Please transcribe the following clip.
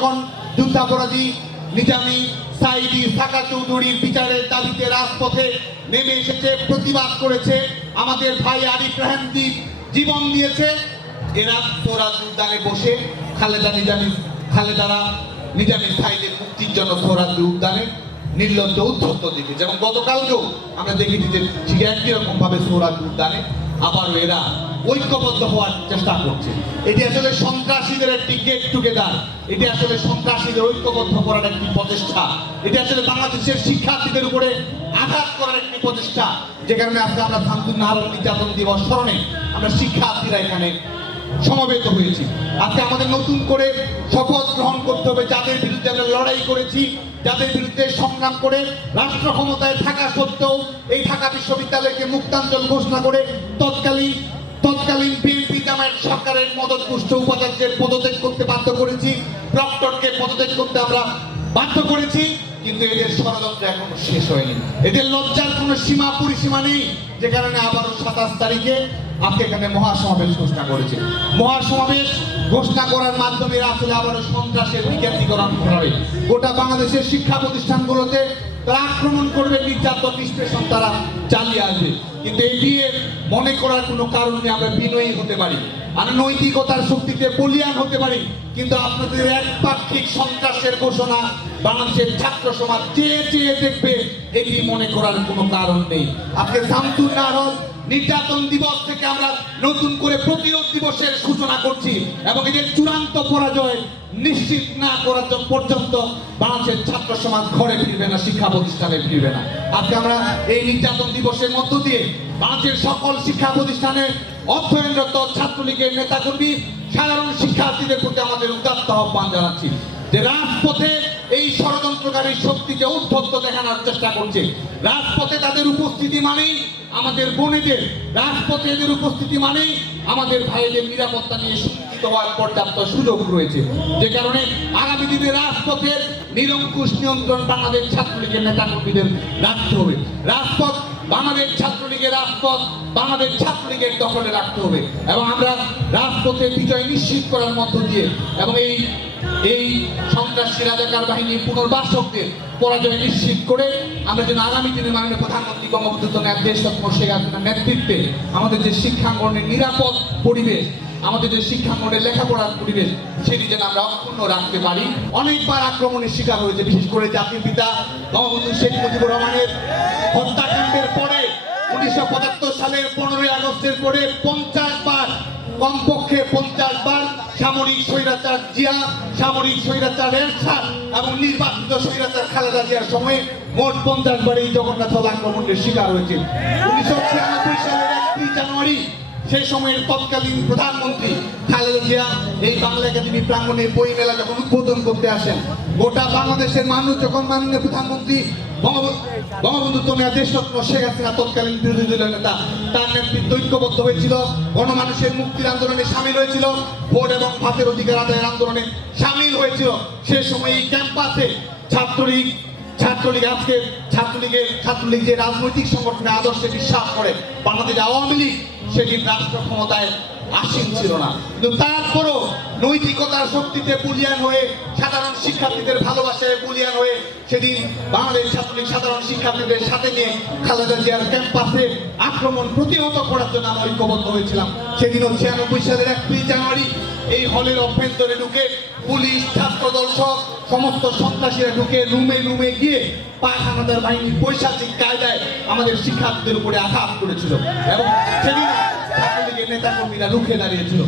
যখন যুদ্ধাপরাধী নিজামী সাইদি সাকা চৌধুরীর বিচারের দাবিতে রাজপথে নেমে এসেছে, প্রতিবাদ করেছে, আমাদের ভাই আরিফ রাহেমদি জীবন দিয়েছে, এরা সোহরাওয়ার্দী উদ্যানে বসে খালেদারা নিজামী সাইদের মুক্তির জন্য সোহরাওয়ার্দী উদ্যানে নির্লজ্জ উদ্ধত্ত দেখেছে। এবং গতকালকেও আমরা দেখেছি যে ঠিক একই রকম ভাবে সোহরাওয়ার্দী উদ্যানে আবারও এরা ঐক্যবদ্ধ হওয়ার চেষ্টা করছে। এটি আসলে সন্ত্রাসীদের একটি গেট টুগেদার, এটি আসলে সন্ত্রাসীদের ঐক্যবদ্ধ করার একটি প্রচেষ্টা, এটি আসলে বাংলাদেশের শিক্ষার্থীদের উপরে আঘাত করার একটি প্রচেষ্টা। যে কারণে আজকে আমরা শামসুন নাহার নির্যাতন দিবস স্মরণে আমরা শিক্ষার্থীরা এখানে সমবেত হয়েছি। আজকে আমাদের নতুন করে শপথ গ্রহণ করতে হবে, যাদের বিরুদ্ধে আমরা লড়াই করেছি, যাদের বিরুদ্ধে সংগ্রাম করে রাষ্ট্র ক্ষমতায় থাকা সত্ত্বেও এই ঢাকা বিশ্ববিদ্যালয়কে মুক্তাঞ্চল ঘোষণা করে তৎকালীন বিএনপি জামায়াত সরকারের মদতপুষ্ট উপাচার্যের পদত্যাগ করতে বাধ্য করেছি, প্রক্টরকে পদত্যাগ করতে আমরা বাধ্য করেছি। কিন্তু এদের ষড়যন্ত্র এখনো শেষ হয়নি, এদের লজ্জার কোনো সীমা পরিসীমা নেই। যে কারণে আবারও 27 তারিখে আজকে এখানে মহাসমাবেশ ঘোষণা করেছে। মহাসমাবেশ ঘোষণা করার মাধ্যমে আসলে আবারও সন্ত্রাসের বিকেন্দ্রীকরণ করাবে। গোটা বাংলাদেশের শিক্ষা প্রতিষ্ঠানগুলোতে তারা আক্রমণ করবে, নির্যাতন নিষ্পেষণ তারা চালিয়ে আসবে। কিন্তু এটি মনে করার কোনো কারণ নেই। আমরা বিনয়ী হতে পারি, আমরা নৈতিকতার শক্তিতে বলিয়ান হতে পারি, কিন্তু আপনাদের একপাক্ষিক সন্ত্রাসের ঘোষণা বাংলাদেশের ছাত্র সমাজ চেয়ে চেয়ে দেখবে, এটি মনে করার কোনো কারণ নেই। আজকে শামসুন নাহার নির্যাতন দিবস থেকে আমরা নতুন করে প্রতিরোধ দিবসের সূচনা করছি এবং এদের চূড়ান্ত পরাজয় নিশ্চিত না করার পর্যন্ত বাংলাদেশের ছাত্র সমাজ ঘরে ফিরবে না, শিক্ষা প্রতিষ্ঠানে ফিরবে না। আজকে আমরা এই নির্যাতন দিবসের মধ্য দিয়ে বাংলাদেশের সকল শিক্ষা প্রতিষ্ঠানে অধ্যয়নরত ছাত্রলীগের নেতাকর্মী, সাধারণ শিক্ষার্থীদের প্রতি আমাদের উদাত্ত আহ্বান জানাচ্ছি যে রাজপথে এই ষড়যন্ত্রকারী শক্তিকে উদ্ধত্ত দেখানোর চেষ্টা করছে। রাজপথে তাদের উপস্থিতি মানেই আমাদের বোনেদের, রাজপথে এদের উপস্থিতি মানেই আমাদের ভাইদের নিরাপত্তা নিয়ে শিক্ষিত হওয়ার পর্যাপ্ত সুযোগ রয়েছে। যে কারণে আগামী দিনে রাজপথের নিরঙ্কুশ নিয়ন্ত্রণ বাংলাদেশ ছাত্রলীগের নেতাকর্মীদের রাখতে হবে। রাজপথ বাংলাদেশ ছাত্রলীগের রাজপথ বাংলাদেশ ছাত্রলীগের দখলে রাখতে হবে এবং আমরা রাজপথে বিজয় নিশ্চিত করার মধ্য দিয়ে এবং এই সন্ত্রাসী রাজাকার বাহিনীর পুনর্বাসকদের পরাজয় নিশ্চিত করে আমরা যেন আগামী দিনে মাননীয় প্রধানমন্ত্রী বঙ্গবন্ধু দেশরত্ন শেখ হাসিনার নেতৃত্বে আমাদের যে শিক্ষাঙ্গনের নিরাপদ পরিবেশ, আমাদের যে শিক্ষাঙ্গনের লেখাপড়ার পরিবেশ, সেটি যেন আমরা অক্ষুণ্ণ রাখতে পারি। অনেকবার আক্রমণের শিকার হয়েছে, বিশেষ করে জাতির পিতা বঙ্গবন্ধু শেখ মুজিবুর রহমানের হত্যাকাণ্ডের পরে 1975 সালের 15ই আগস্টের পরে 50 বার, কমপক্ষে 50 বার সামরিক স্বৈরাচার জিয়া, সামরিক স্বৈরাচার এরশাদ এবং নির্বাচিত স্বৈরাচার খালেদা জিয়ার সময়ে মোট 50 বার এই জগন্নাথ হল আক্রমণের শিকার হয়েছে। 1996 সালের 31 জানুয়ারি সেই সময়ের তৎকালীন প্রধানমন্ত্রী খালেদা জিয়া এই বাংলা একাডেমি প্রাঙ্গণে বই মেলা যখন উদ্বোধন করতে আসেন, গোটা বাংলাদেশের মানুষ যখন মাননীয় প্রধানমন্ত্রী বঙ্গবন্ধু দেশরত্ন শেখ হাসিনা তৎকালীন বিরোধী দলীয় নেতা তার নেতৃত্বে ঐক্যবদ্ধ হয়েছিল, গণমানুষের মুক্তির আন্দোলনে সামিল হয়েছিল, ভোট এবং ভাতের অধিকার আদায়ের আন্দোলনে সামিল হয়েছিল। সে সময় এই ক্যাম্পাসে ছাত্রলীগ আজকে ছাত্রলীগ যে রাজনৈতিক সংগঠনের আদর্শে বিশ্বাস করে, বাংলাদেশ আওয়ামী লীগ সেদিন রাষ্ট্র ক্ষমতায় আসীন ছিল না, কিন্তু তারপরও নৈতিকতার শক্তিতে বলিয়ান হয়ে, সাধারণ শিক্ষার্থীদের ভালোবাসায় বলিয়ান হয়ে সেদিন বাংলাদেশ ছাত্রলীগ সাধারণ শিক্ষার্থীদের সাথে নিয়ে খালেদা জিয়ার ক্যাম্পাসে আক্রমণ প্রতিহত করার জন্য আমরা ঐক্যবদ্ধ হয়েছিলাম। সেদিন 96 সালের 31 জানুয়ারি এই হলের অভ্যন্তরে ঢুকে পুলিশ, ছাত্রদল সহ সমস্ত সন্ত্রাসীরা ঢুকে রুমে গিয়ে পায়খানাদার বাহিনীর পৈশাচিক কায়দায় আমাদের শিক্ষার্থীদের উপরে আঘাত করেছিল এবং সেদিন ছাত্রলীগের নেতাকর্মীরা রুখে দাঁড়িয়েছিল।